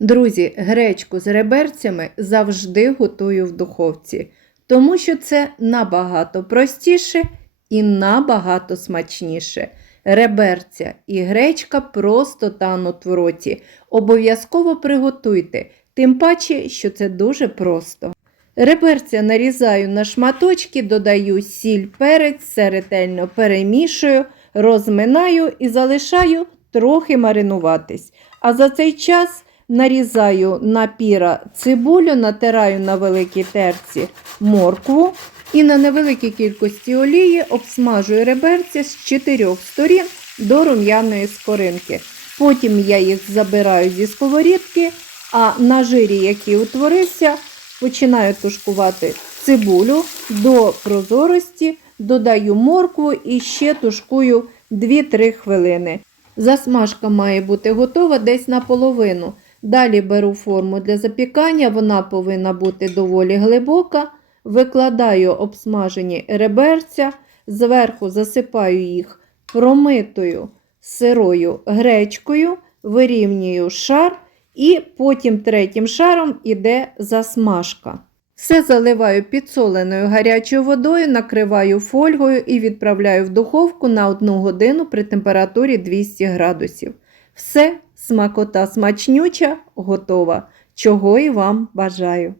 Друзі, гречку з реберцями завжди готую в духовці, тому що це набагато простіше і набагато смачніше. Реберця і гречка просто тануть в роті. Обов'язково приготуйте, тим паче, що це дуже просто. Реберця нарізаю на шматочки, додаю сіль, перець, все ретельно перемішую, розминаю і залишаю трохи маринуватись. А за цей час нарізаю на піра цибулю, натираю на великій терці моркву і на невеликій кількості олії обсмажую реберця з чотирьох сторін до рум'яної скоринки. Потім я їх забираю зі сковорідки, а на жирі, який утворився, починаю тушкувати цибулю до прозорості, додаю моркву і ще тушкую 2-3 хвилини. Засмажка має бути готова десь наполовину. Далі беру форму для запікання, вона повинна бути доволі глибока. Викладаю обсмажені реберця, зверху засипаю їх промитою сирою гречкою, вирівнюю шар і потім третім шаром іде засмажка. Все заливаю підсоленою гарячою водою, накриваю фольгою і відправляю в духовку на 1 годину при температурі 200 градусів. Все, смакота смачнюча, готова. Чого і вам бажаю.